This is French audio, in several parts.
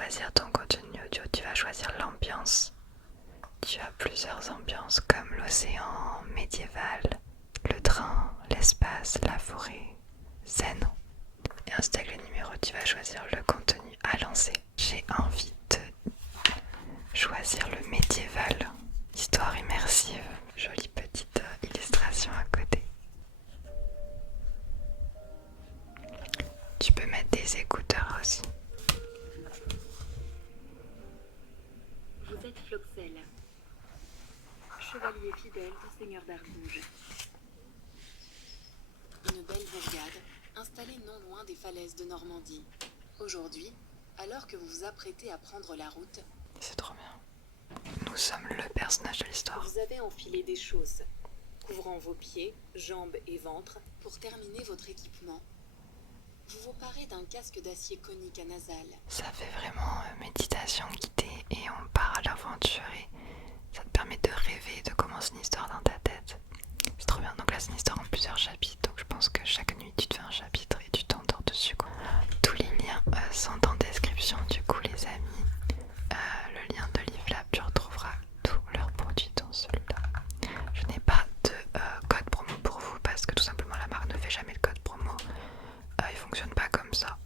choisir ton contenu audio, tu vas choisir l'ambiance. Tu as plusieurs ambiances comme l'océan médiéval, le train, l'espace, la forêt, zen. Et ainsi avec le numéro, tu vas choisir le contenu à lancer. J'ai envie de choisir le médiéval, histoire immersive, jolie petite illustration à côté. Tu peux mettre des écouteurs aussi. Vous êtes Floxel, chevalier fidèle du Seigneur d'Argouges. Une belle bourgade, installée non loin des falaises de Normandie. Aujourd'hui, alors que vous vous apprêtez à prendre la route, C'est trop bien. Nous sommes le personnage de l'histoire. vous avez enfilé des chausses, couvrant vos pieds, jambes et ventre pour terminer votre équipement. Vous vous parez d'un casque d'acier conique à nasal. Ça fait vraiment méditation guidée et on part à l'aventure et ça te permet de rêver, de commencer une histoire dans ta tête. C'est trop bien. Donc là, c'est une histoire en plusieurs chapitres. Donc je pense que chaque nuit, tu te fais un chapitre et tu t'endors dessus, quoi. Tous les liens sont en description, du coup, les amis. Le lien de Livelab, tu retrouveras tous leurs produits dans celui-là. Je n'ai pas de code promo pour vous parce que tout simplement la marque ne fait jamais de code promo. Il fonctionne pas comme ça.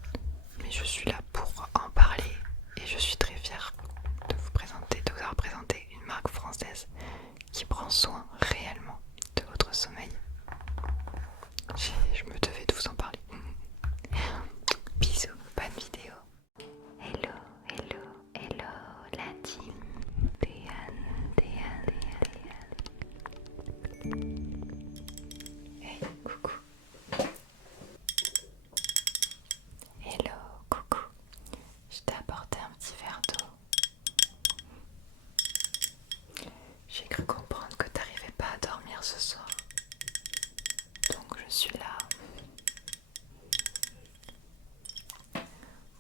Mais je suis là pour en parler et je suis très fière de vous présenter, de vous avoir présenté une marque française qui prend soin réellement de votre sommeil. Je me devais de vous en parler. Bisous, bonne vidéo. Hello, hello, hello la team. Hey, coucou. Hello, coucou. Je t'ai apporté un petit verre d'eau. J'ai cru comprendre que t'arrivais pas à dormir ce soir. Donc je suis là.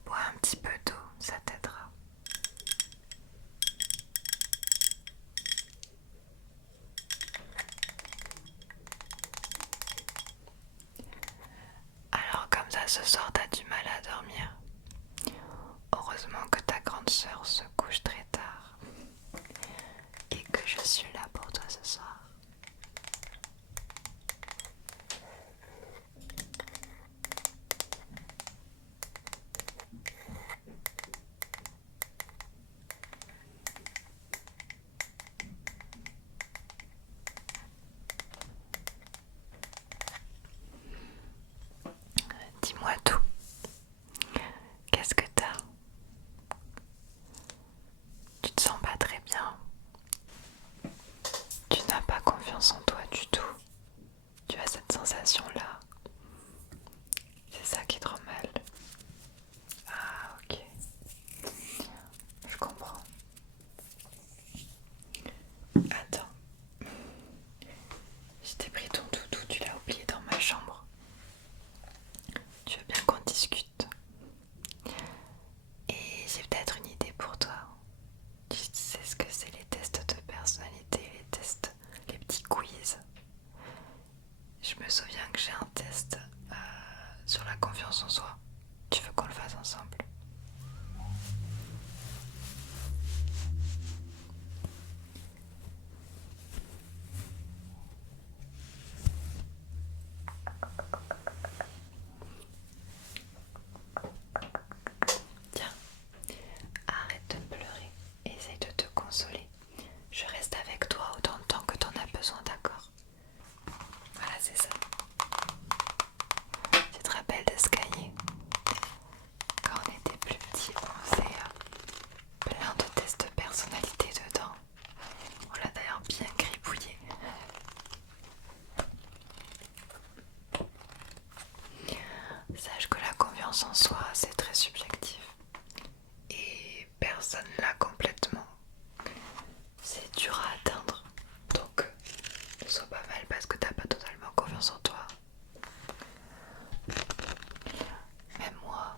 Bois un petit peu d'eau, ça t'aidera. Alors comme ça ce soir t'as du mal à dormir. Heureusement que ta grande sœur se couche très tard et que je suis là pour toi ce soir. Dis-moi tout. Qu'est-ce que t'as? Tu te sens pas très bien? Tu n'as pas confiance en toi du tout. Tu as cette sensation-là. C'est ça qui est trop mal. Ah, ok. Je comprends. Attends. Je t'ai pris ton doudou, tu l'as oublié dans ma chambre. Tu veux bien qu'on discute? Et j'ai peut-être une idée pour toi. Tu sais ce que c'est les tests de personnalité, les tests, les petits quiz. Je me souviens que j'ai un test sur la confiance en soi. Tu veux qu'on le fasse ensemble? Tiens, arrête de pleurer, essaye de te consoler. Je reste avec toi autant de temps que t'en as besoin, d'accord? Voilà, c'est ça. Tu te rappelles de ce cahier? Quand on était plus petit, on faisait plein de tests de personnalité dedans. On l'a d'ailleurs bien gribouillé. Sache que la confiance en soi, c'est très subjectif. Et personne l'a complètement. C'est dur à atteindre. Donc, ne sois pas mal parce que t'as pas totalement confiance en toi. Même moi,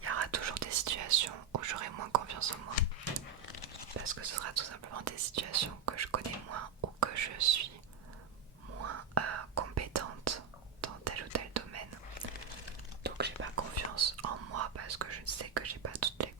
il y aura toujours des situations où j'aurai moins confiance en moi. Parce que ce sera tout simplement des situations que je connais moins ou que je suis moins compétente dans tel ou tel domaine. Donc j'ai pas confiance en moi parce que je sais que j'ai pas toutes les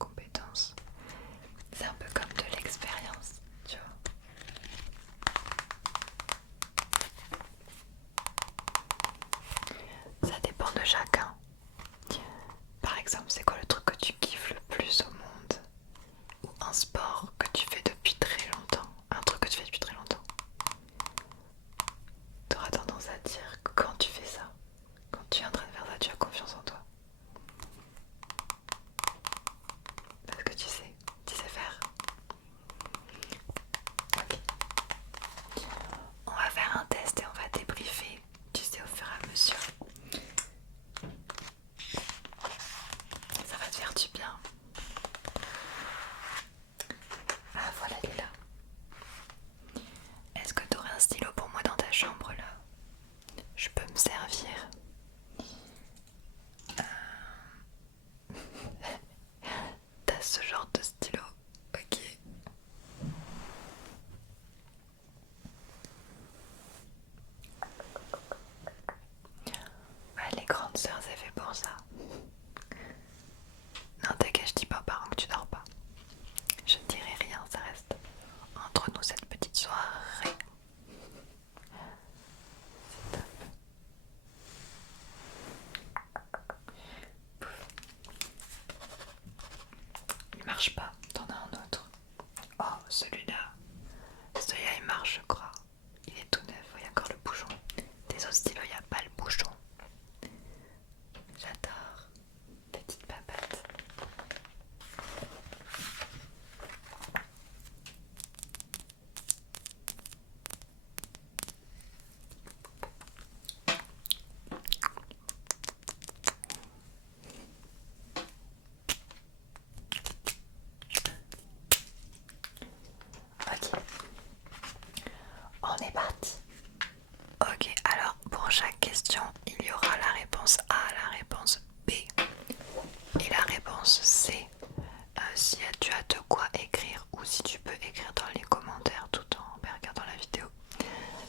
ce genre de stylo. Ok. Ouais, les grandes sœurs, c'est fait pour ça. Non, t'inquiète, je dis pas aux parents que tu dors pas. Je ne dirai rien, ça reste entre nous cette petite soirée. C'est top. Il marche pas, t'en as un autre. Oh, celui-là il marche, je crois. Il est tout neuf, il y a encore le bouchon. Des autres stylos, il n'y a pas le bouchon. J'adore. Petite papate. Ok. On est parti. Ok, alors pour chaque question, il y aura la réponse A, la réponse B et la réponse C. Si tu as de quoi écrire ou si tu peux écrire dans les commentaires tout en regardant la vidéo,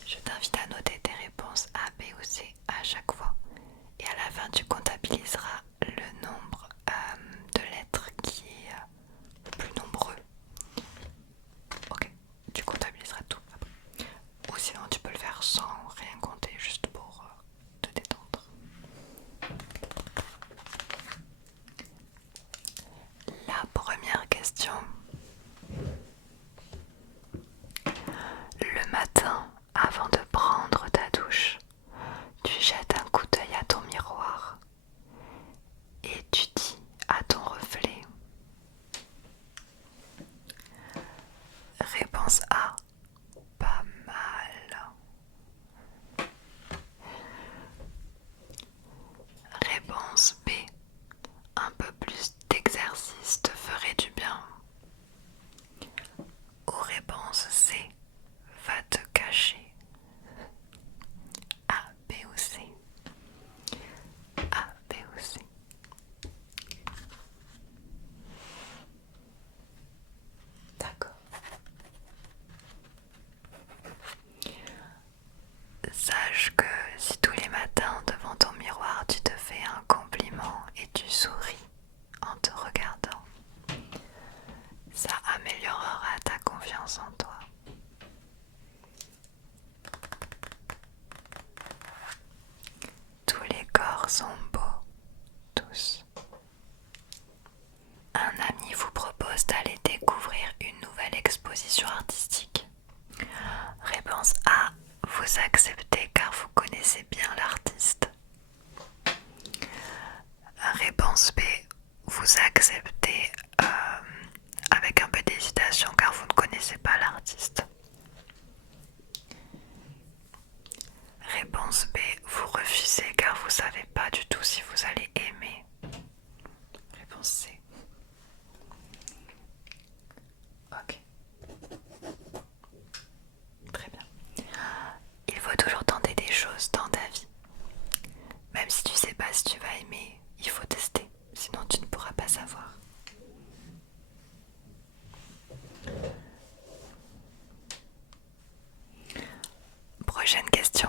je t'invite à noter tes réponses A, B ou C à chaque fois. Et à la fin, tu comptabiliseras le nombre de lettres qui est le plus nombreux. Ok, tu comptabiliseras tout après. Ou sinon, tu peux le faire sans rien compter, juste pour te détendre. La première question. Le matin, avant de prendre ta douche, tu jettes un coup d'œil à ton miroir et tu dis à ton reflet. Réponse A, pas mal. Réponse B, un peu plus d'exercice te ferait du bien. Ou réponse C, va te cacher. A, B ou C. A, B ou C. D'accord. Sache que si tous les matins devant ton miroir tu te fais un compliment et tu souris en te regardant, ça améliorera ta confiance en toi. Tous les corps sont beaux, tous. Un ami vous propose d'aller découvrir une nouvelle exposition artistique. Réponse A, vous acceptez car vous connaissez bien l'artiste. Réponse B, vous acceptez avec un peu d'hésitation car vous ne connaissez pas l'artiste. Réponse B, vous refusez car vous ne savez pas du tout si vous allez aimer. Réponse C. Ok. Très bien. Il faut toujours tenter des choses dans ta vie. Même si tu sais pas si tu vas aimer, il faut tester. Sinon tu ne pourras pas savoir. Prochaine question.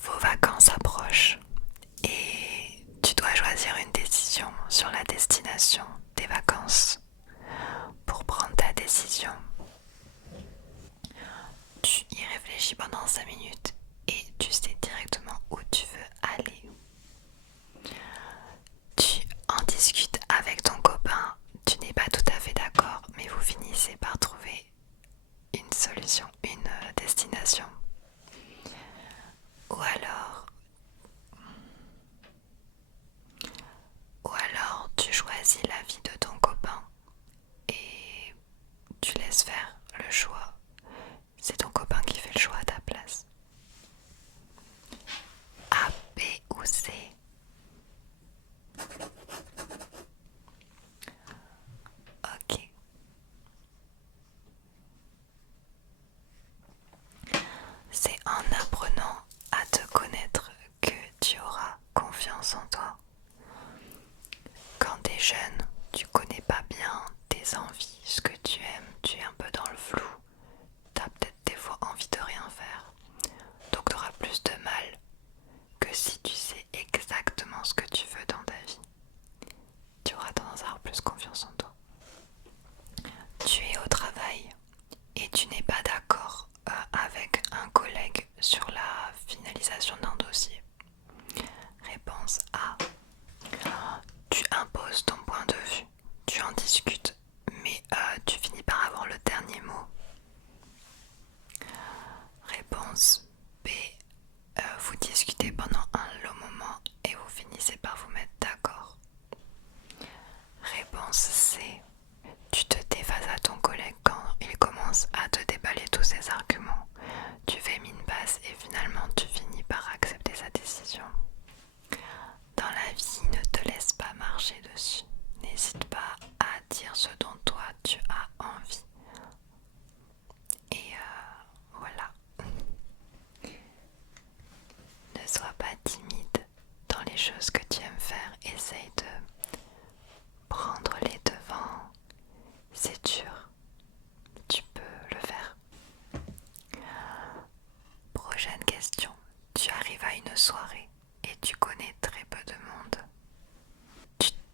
Vos vacances approchent et tu dois choisir une décision sur la destination des vacances. Pour prendre ta décision, tu y réfléchis pendant 5 minutes et tu sais directement où tu veux aller. Tu en discutes avec ton copain, tu n'es pas tout à fait d'accord, mais vous finissez par trouver une solution, une destination. Ou alors tu choisis l'avis de ton copain et tu laisses faire le choix. C'est ton copain qui fait le choix à ta place. A, B jeune, tu connais pas bien tes envies, ce que tu aimes, tu es un peu dans le flou. T'as peut-être des fois envie de rien faire. Donc tu auras plus de mal que si tu sais exactement ce que tu veux dans ta vie. Tu auras tendance à avoir plus confiance en toi. Tu es au travail et tu n'es pas d'accord avec un collègue sur la finalisation d'un dossier. Réponse A. Tu imposes ton point de vue, tu en discutes, mais tu finis par avoir le dernier mot. Réponse B. Vous discutez pendant un long moment et vous finissez par vous mettre d'accord. Réponse C. Tu te tais face à ton collègue quand il commence à te déballer tous ses arguments. Tu fais mine basse et finalement tu finis par accepter sa décision. Dans la vie, ne te laisse pas marcher dessus. N'hésite pas à dire ce dont toi tu as envie. Et voilà. Ne sois pas timide dans les choses que tu aimes faire. Essaye de prendre les devants. C'est dur. Tu peux le faire. Prochaine question. Tu arrives à une soirée et tu connais très peu de monde.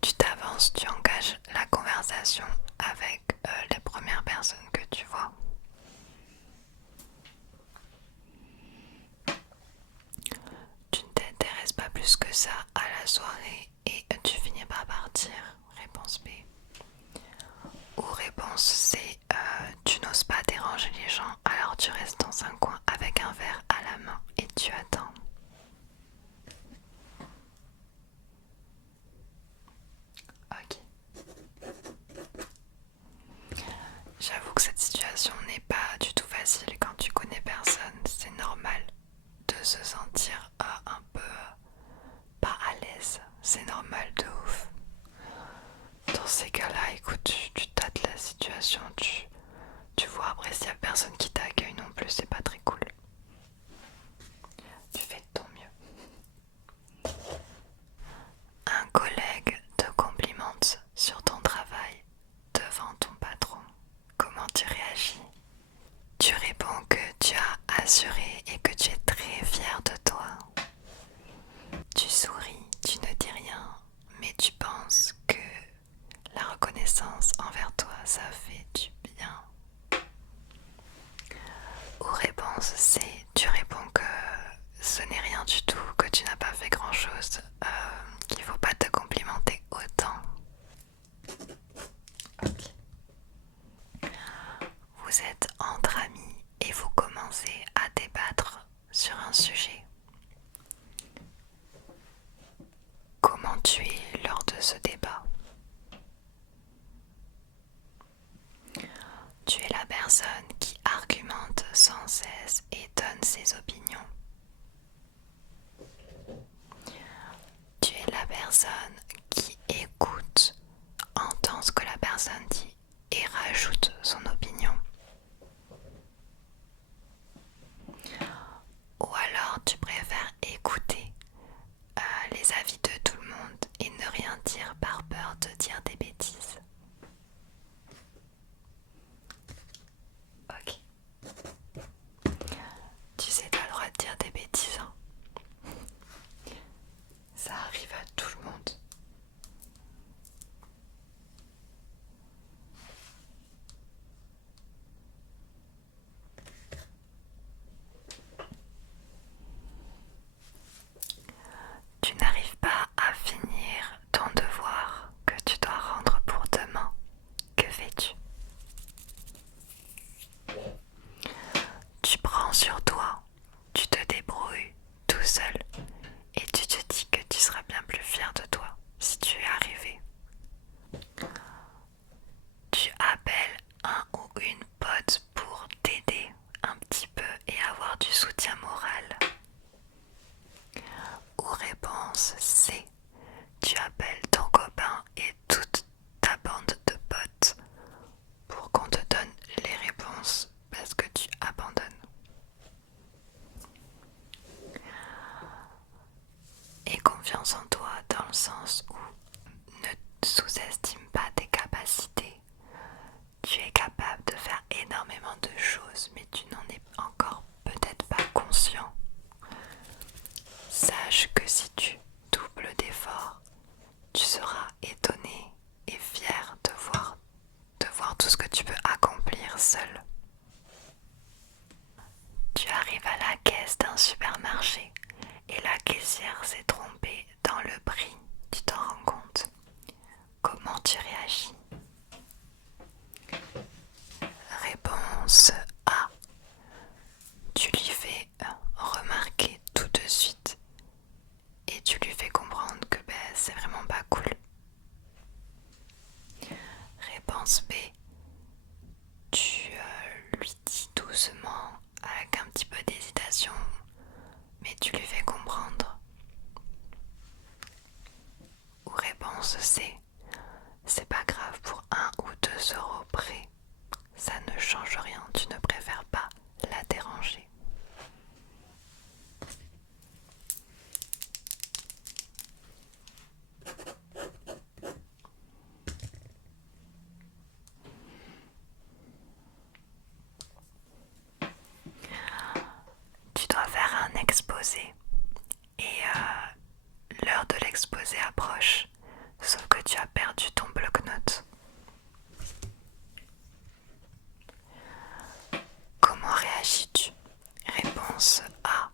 Tu t'avances, tu engages la conversation avec les premières personnes que tu vois. Tu ne t'intéresses pas plus que ça à la soirée et tu finis par partir. Réponse B. Ou réponse C. Tu n'oses pas déranger les gens, alors tu restes dans un coin avec un verre à la main et tu attends. Ok. J'avoue que cette situation n'est pas du tout facile quand tu connais personne. C'est normal de se sentir un peu pas à l'aise. C'est normal de ouf. Dans ces cas-là, écoute, tu tâtes la situation, tu vois après s'il y a personne qui t'accueille non plus, c'est pas très cool. Tu fais de ton mieux. Un collègue te complimente sur ton travail devant ton patron. Comment tu réagis? Tu réponds que tu as assuré et que tu es très fier de toi. Tu souris, tu ne dis rien, mais tu penses que la reconnaissance envers toi, ça fait du bien. Ou réponse C, tu réponds que ce n'est rien du tout, que tu n'as pas fait grand chose, qu'il ne faut pas te complimenter autant. Ok. Vous êtes entre amis et vous commencez à débattre sur un sujet. Comment tu es lors de ce débat? Tu es la personne qui argumente sans cesse et donne ses opinions. Tu es la personne qui écoute, entend ce que la personne dit et rajoute son opinion. Ou alors tu préfères écouter les avis de tout le monde et ne rien dire par peur de dire des bêtises. Ok. Tu sais, t'as le droit de dire des bêtises, hein. Ça arrive à tout le monde. réagis? Réponse A. Tu lui fais remarquer tout de suite et tu lui fais comprendre que c'est vraiment pas cool. Réponse B. Tu lui dis doucement, avec un petit peu d'hésitation, mais tu lui fais comprendre. Ou réponse C. C'est pas grave pour 1 ou 2 euros près. Ça ne change rien, tu ne préfères pas la déranger. Tu dois faire un exposé et l'heure de l'exposé approche, sauf que tu as perdu ton bloc-notes. Comment réagis-tu? Réponse A.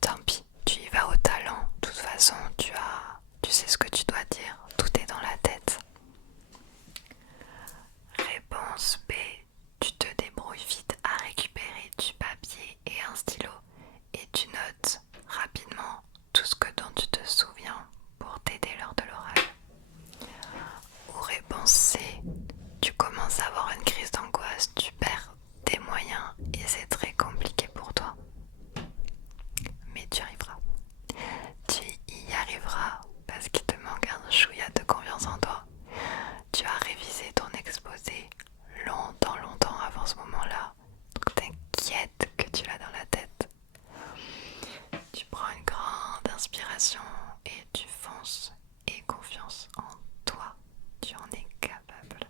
Tant pis, tu y vas au talent. De toute façon, tu sais ce que tu dois dire. Tout est dans la tête. Réponse B. Tu te débrouilles vite à récupérer du papier et un stylo et tu notes rapidement tout ce dont tu te souviens pour t'aider lors de l'oral. Ou réponse C. Tu commences à avoir une crise d'angoisse, tu perds tes moyens et c'est très compliqué pour toi. Mais tu arriveras. Tu y arriveras parce qu'il te manque un chouïa de confiance en toi. Tu as révisé ton exposé longtemps avant ce moment-là. Donc t'inquiète que tu l'as dans la tête. Tu prends une grande inspiration et tu fonces. Et confiance en toi. Tu en es capable.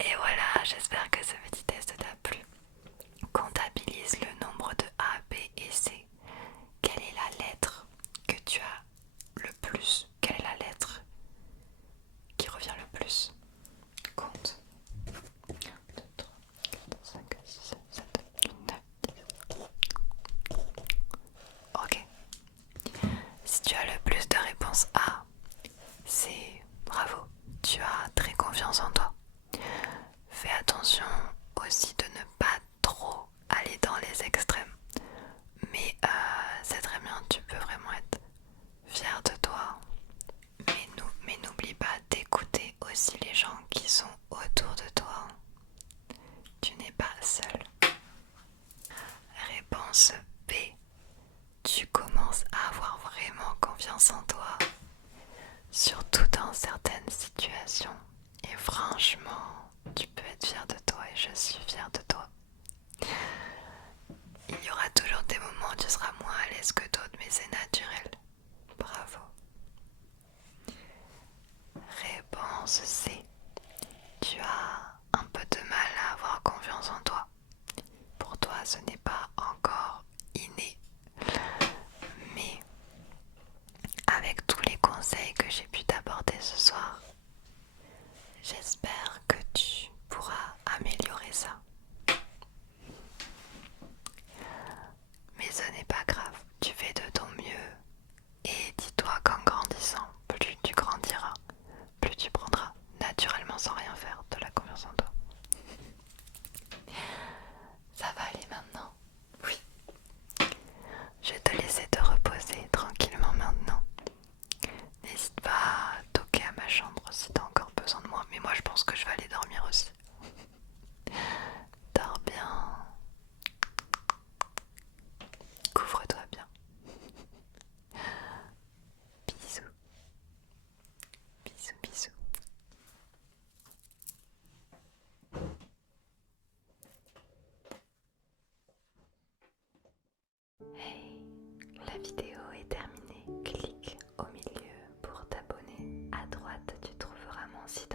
Et voilà, j'espère que ce petit test t'a plu. Comptabilise le nombre de A, B et C. Quelle est la lettre que tu as le plus? Quelle est la lettre qui revient le plus? Compte. 1, 2, 3, 4, 5, 6, 7, 8, 9, 10. Ok. Si tu as le plus de réponses A, c'est bravo. Tu as très confiance en toi. Fais attention aussi de ne pas trop aller dans les extrêmes. Mais c'est très bien, tu peux vraiment être fier de toi. Mais n'oublie pas d'écouter aussi les gens qui sont autour de toi. Tu n'es pas seul. Réponse B. Tu commences à avoir vraiment confiance en toi, surtout dans certaines situations. Et franchement, tu peux être fier de toi et je suis fière de toi. Il y aura toujours des moments où tu seras moins à l'aise que d'autres, mais c'est naturel. Bravo. Réponse C. Tu as un peu de mal à avoir confiance en toi. Pour toi, ce n'est pas encore inné. Mais avec tous les conseils que j'ai pu t'apporter ce soir, j'espère que tu pourras améliorer ça. Mais ce n'est pas grave, tu fais de ton mieux. Et dis-toi qu'en grandissant, plus tu grandiras, plus tu prendras naturellement sans rien faire de la confiance en toi. Ça va aller maintenant? Oui. Je vais te laisser te reposer tranquillement maintenant. N'hésite pas à toquer à ma chambre si t'as encore besoin de moi. Mais moi je pense que je vais aller dormir aussi. Dors bien. Couvre-toi bien. Bisous. Bisous, bisous. Hey, la vidéo est terminée. Clique au milieu pour t'abonner. À droite, tu trouveras mon site